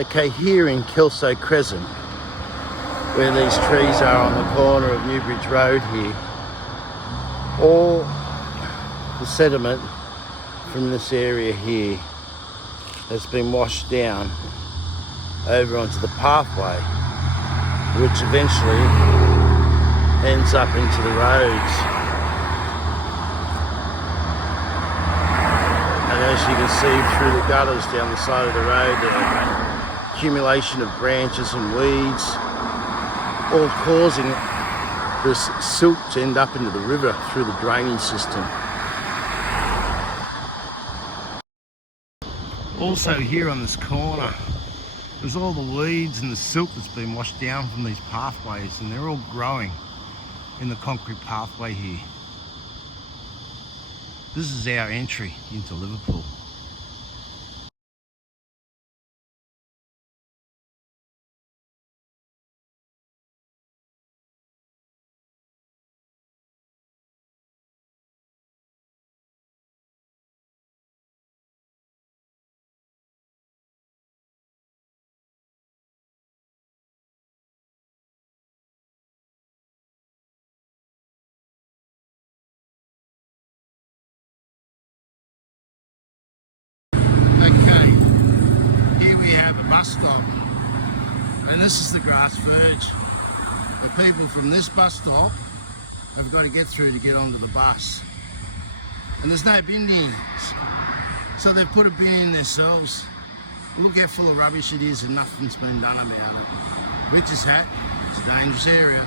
Okay, here in Kelso Crescent, where these trees are on the corner of Newbridge Road here, all the sediment from this area here has been washed down over onto the pathway, which eventually ends up into the roads. And as you can see through the gutters down the side of the road, there are accumulation of branches and weeds, all causing this silt to end up into the river through the drainage system. Also here on this corner, there's all the weeds and the silt that's been washed down from these pathways, and they're all growing in the concrete pathway here. This is our entry into Liverpool. Bus stop, and this is the grass verge. The people from this bus stop have got to get through to get onto the bus, and there's no bins, so they've put a bin in themselves. Look how full of rubbish it is, and nothing's been done about it. Rich's hat, it's a dangerous area.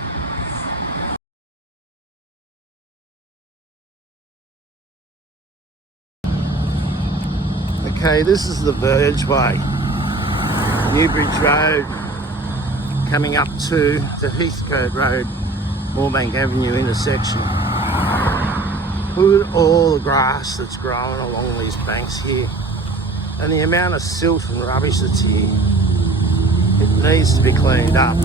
Okay, this is the verge way. Newbridge Road coming up to the Heathcote Road, Moorebank Avenue intersection. Look at all the grass that's growing along these banks here, and the amount of silt and rubbish that's here. It needs to be cleaned up.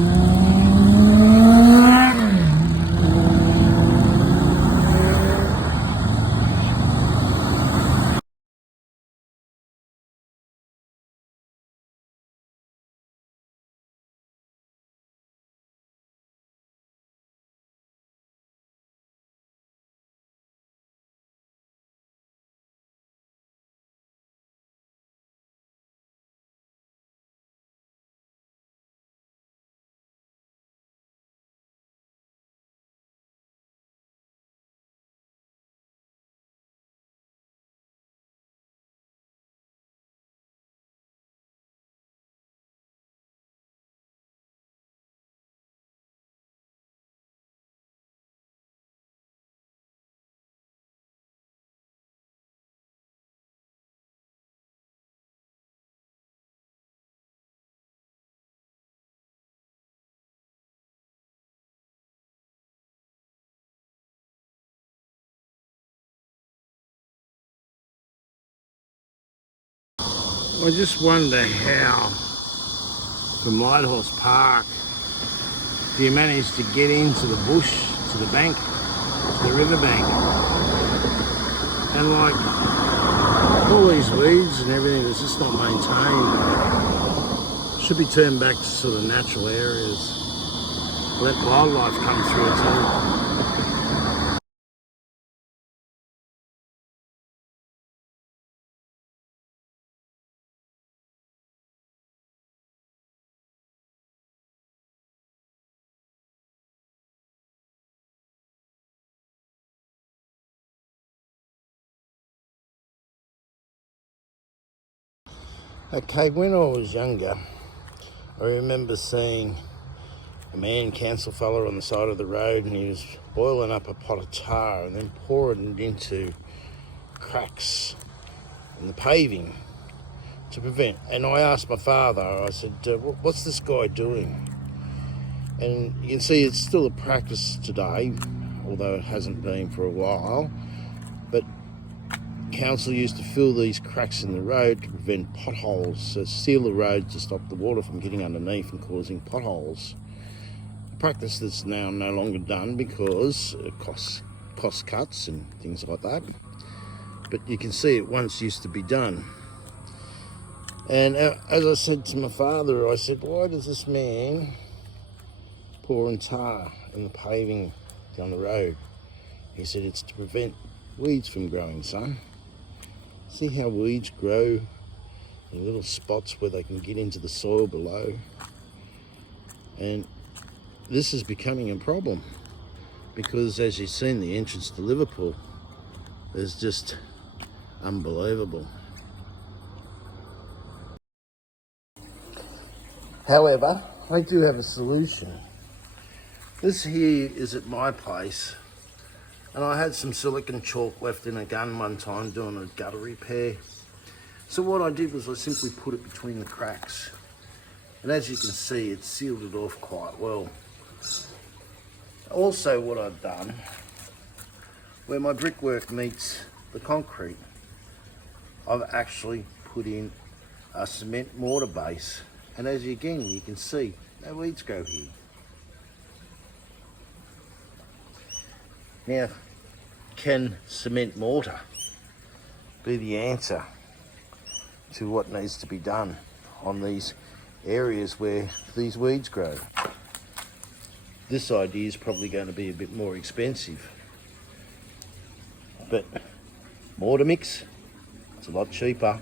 I just wonder how, from Lighthorse Park, do you manage to get into the bush, to the bank, to the river bank? And like, all these weeds and everything is just not maintained. Should be turned back to sort of natural areas. Let wildlife come through too. Okay, when I was younger, I remember seeing a man, council fella, on the side of the road, and he was boiling up a pot of tar and then pouring it into cracks in the paving to prevent. And I asked my father, I said, what's this guy doing? And you can see it's still a practice today, although it hasn't been for a while. But council used to fill these cracks in the road to prevent potholes, so seal the road to stop the water from getting underneath and causing potholes. A practice that's now no longer done because it cost cuts and things like that. But you can see it once used to be done. And as I said to my father, I said, why does this man pour in tar in the paving down the road? He said, it's to prevent weeds from growing, son. See how weeds grow in little spots where they can get into the soil below? And this is becoming a problem because, as you've seen, the entrance to Liverpool is just unbelievable. However, I do have a solution. This here is at my place, and I had some silicone chalk left in a gun one time doing a gutter repair. So what I did was I simply put it between the cracks, and as you can see, it sealed it off quite well. Also, what I've done, where my brickwork meets the concrete, I've actually put in a cement mortar base, and as you can see, no weeds grow here. Now, can cement mortar be the answer to what needs to be done on these areas where these weeds grow? This idea is probably going to be a bit more expensive, but mortar mix, it's a lot cheaper.